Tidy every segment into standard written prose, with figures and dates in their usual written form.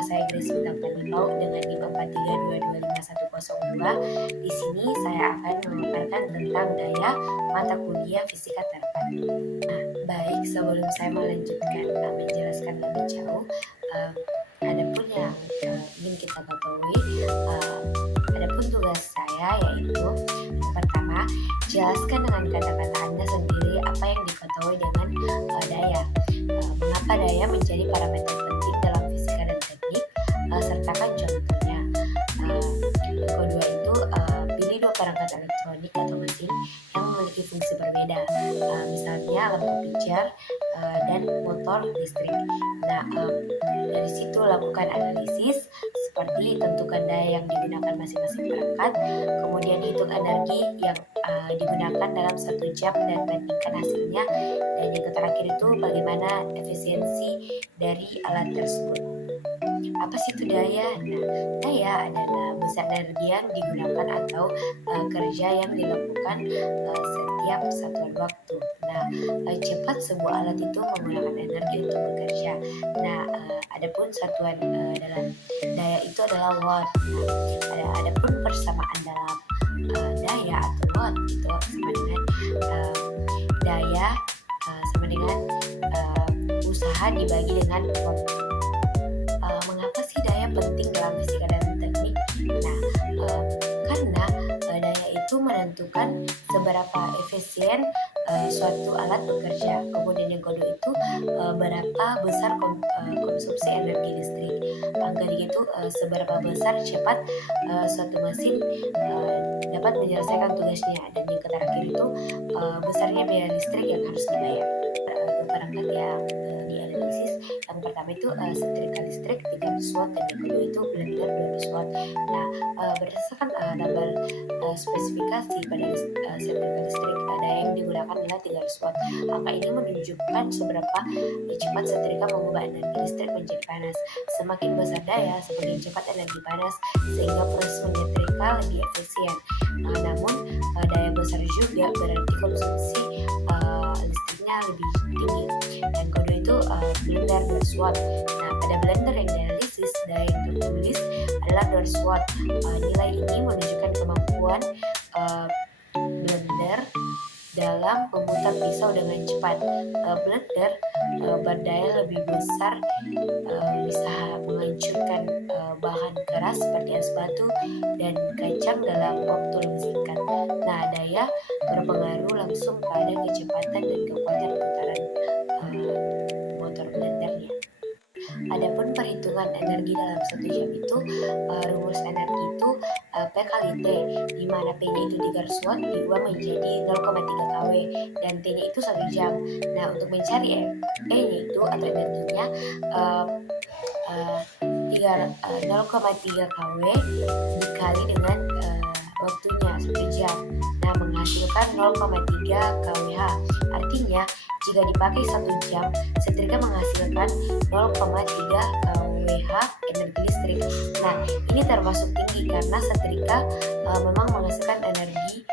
bersama saya Grace Bintang Tanipau dengan NIM 432255102. Di sini saya akan memaparkan tentang daya mata kuliah fisika terapan. Baik, sebelum saya melanjutkan menjelaskan lebih jauh, ada pun yang ingin kita ketahui, adapun tugas saya yaitu pertama, jelaskan dengan kata-kata Anda sendiri apa yang diketahui dengan daya. Mengapa daya menjadi parameter penting dalam fisika dan teknik, sertakan contohnya. Yang kedua itu, pilih dua perangkat elektronik atau mesin yang memiliki fungsi berbeda, misalnya lampu pijar dan motor listrik. Nah, dari situ lakukan analisis seperti tentukan daya yang digunakan masing-masing perangkat, kemudian hitung energi yang digunakan dalam 1 jam dan bandingkan hasilnya, dan yang terakhir itu bagaimana efisiensi dari alat tersebut. Apa sih itu daya? Nah, daya adalah besar energi yang digunakan atau kerja yang dilakukan setiap satuan waktu. Nah, cepat sebuah alat itu menggunakan energi untuk bekerja. Nah, adapun satuan dalam daya itu adalah watt. Nah, adapun persamaan dalam daya atau watt itu sama dengan daya sama dengan usaha dibagi dengan waktu. Mengapa sih daya penting dalam fisika dan teknik? Nah, karena daya itu menentukan seberapa efisien suatu alat bekerja. Kemudian yang kedua itu berapa besar konsumsi energi listrik. Ketiga itu seberapa besar cepat suatu mesin dapat menyelesaikan tugasnya. Dan yang terakhir itu besarnya biaya listrik yang harus dibayar. Dua perangkat yang dianalisis, yang pertama itu setrika listrik 300 watt dan yang kedua itu blender 200 watt. Nah, berdasarkan tabel spesifikasi pada setrika listrik, daya yang digunakan adalah 300 watt. Angka ini menunjukkan seberapa cepat setrika mengubah energi listrik menjadi panas. Semakin besar daya, semakin cepat energi panas, sehingga proses menyetrika lebih efisien. Namun daya besar juga berarti konsumsi listriknya lebih tinggi. Yang kedua itu blender 200 watt. Nah, pada blender yang dianalisis, daya yang tertulis adalah 200 watt. Nilai ini menunjukkan kemampuan blender dalam memutar pisau dengan cepat. Blender berdaya lebih besar, bisa menghancurkan bahan keras seperti es batu dan kacang dalam waktu lebih singkat. Nah, daya berpengaruh langsung pada kecepatan dan kekuatan putaran motor blendernya. Adapun perhitungan energi dalam 1 jam itu, rumus energi itu P kali T, di mana P-nya itu 300 watt diubah menjadi 0,3 kW dan T-nya itu 1 jam. Nah, untuk mencari E-nya itu atau energinya 0,3 kW dikali dengan waktunya 1 jam. Nah, menghasilkan 0,3 kWh. Artinya, jika dipakai 1 jam, setrika menghasilkan 0,3 kWh energi listrik. Nah, ini termasuk tinggi karena setrika memang menghasilkan energi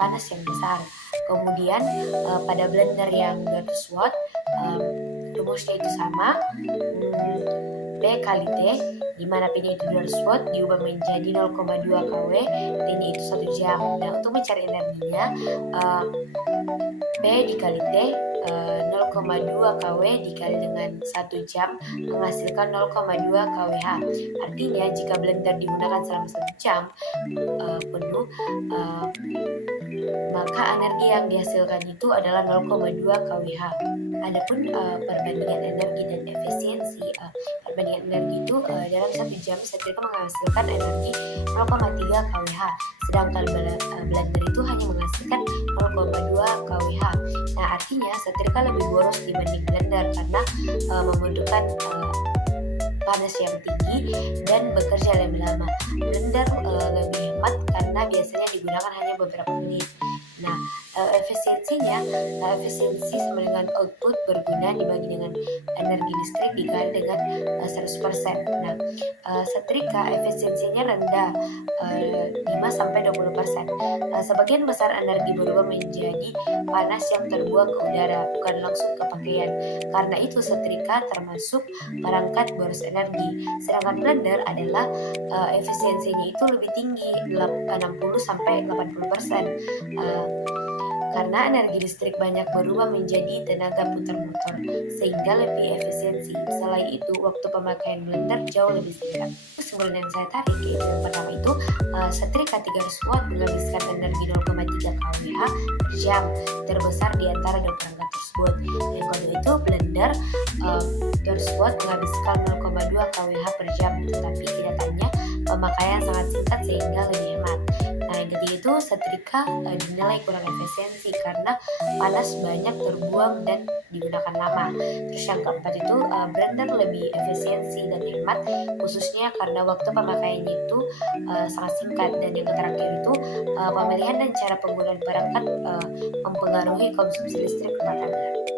panas yang besar. Kemudian pada blender yang 200 watt, rumusnya itu sama, P kali T, di mana P-nya itu 200 watt diubah menjadi 0,2 kW, T-nya itu 1 jam. Nah, untuk mencari energinya, P dikali T, 0,2 kW dikali dengan 1 jam menghasilkan 0,2 kWh. Artinya jika blender digunakan selama 1 jam penuh, maka energi yang dihasilkan itu adalah 0,2 kWh. Adapun perbandingan energi dan efisiensi, perbandingan energi itu dalam 1 jam setrika menghasilkan energi 0,3 kWh, sedangkan blender itu hanya menghasilkan 0,2 kWh. Nah, artinya setrika lebih boros dibanding blender karena membutuhkan panas yang tinggi dan bekerja lebih lama. Blender lebih hemat karena biasanya digunakan hanya beberapa menit. Nah, Efisiensi sama dengan output berguna dibagi dengan energi listrik dikali dengan 100%. Nah, setrika efisiensinya rendah, 5-20%. Sebagian besar energi berubah menjadi panas yang terbuang ke udara, bukan langsung ke pakaian. Karena itu setrika termasuk perangkat boros energi. Sedangkan blender adalah efisiensinya itu lebih tinggi, 60-80%. Uh, karena energi listrik banyak berubah menjadi tenaga putar motor, sehingga lebih efisiensi. Selain itu, waktu pemakaian blender jauh lebih singkat. Kesimpulan yang saya tarik yaitu yang pertama itu, setrika 300 watt menghabiskan energi 0,3 kWh per jam, terbesar di antara dua perangkat tersebut. Yang kedua itu blender 300 watt menghabiskan 0,2 kWh per jam, tetapi kenyataannya pemakaian sangat singkat sehingga lebih hemat. Nah, yang ketiga itu setrika dinilai kurang efisiensi karena panas banyak terbuang dan digunakan lama. Terus yang keempat itu blender lebih efisiensi dan hemat, khususnya karena waktu pemakaiannya itu sangat singkat. Dan yang terakhir itu pemilihan dan cara penggunaan perangkat mempengaruhi konsumsi listrik rumah tangga.